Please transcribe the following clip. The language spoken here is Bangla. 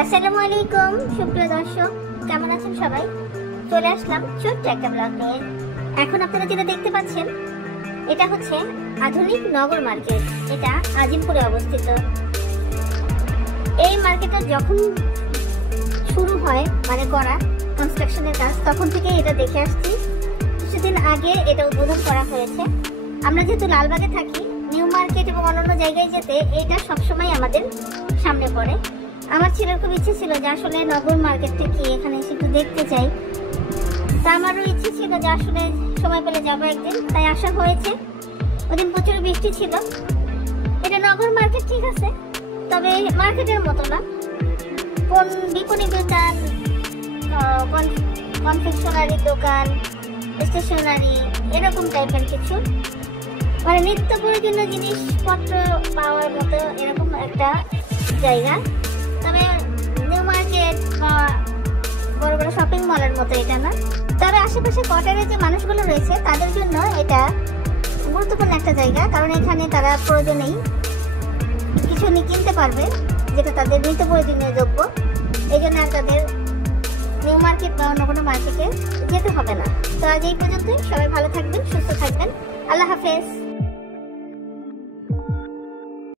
আসসালামু আলাইকুম সুপ্রিয় দর্শক, কেমন আছেন সবাই? চলে আসলাম ছোট্ট একটা ব্লগ নিয়ে। এখন আপনারা যেটা দেখতে পাচ্ছেন এটা হচ্ছে আধুনিক নগর মার্কেট। এটা আজিমপুরে অবস্থিত। এই মার্কেটে যখন শুরু হয় মানে করা কনস্ট্রাকশনের কাজ, তখন থেকে এটা দেখে আসছি। কিছুদিন আগে এটা উদ্বোধন করা হয়েছে। আমরা যেহেতু লালবাগে থাকি, নিউ মার্কেট এবং অন্যান্য জায়গায় যেতে এটা সবসময় আমাদের সামনে পড়ে। আমার ছেলের খুব ইচ্ছে ছিল যে আসলে নগর মার্কেটটা কি, এখানে এসে একটু দেখতে চাই। তা আমারও ইচ্ছে ছিল যে আসলে সময় পেলে যাবো একদিন, তাই আসা হয়েছে। ওদিন প্রচুর বৃষ্টি ছিল। এটা নগর মার্কেট ঠিক আছে, তবে মার্কেটের মতো না। কোন বিপণী দোকান, কনফেকশনারি দোকান, স্টেশনারি এরকম টাইপের কিছু, মানে নিত্য প্রয়োজনীয় জিনিসপত্র পাওয়ার মতো এরকম একটা জায়গা। তবে নিউ মার্কেট বা বড় বড় শপিং মলের মতো এটা না। তবে আশেপাশে কোয়ার্টারে যে মানুষগুলো রয়েছে তাদের জন্য এটা গুরুত্বপূর্ণ একটা জায়গা, কারণ এখানে তারা প্রয়োজনেই কিছু কিনতে পারবে যেটা তাদের নিত্য প্রয়োজনীয় দ্রব্য। এই জন্য আর তাদের নিউ মার্কেট বা অন্য কোনো মার্কেটে যেতে হবে না। তো আজ এই পর্যন্তই। সবাই ভালো থাকবেন, সুস্থ থাকবেন। আল্লাহ হাফেজ।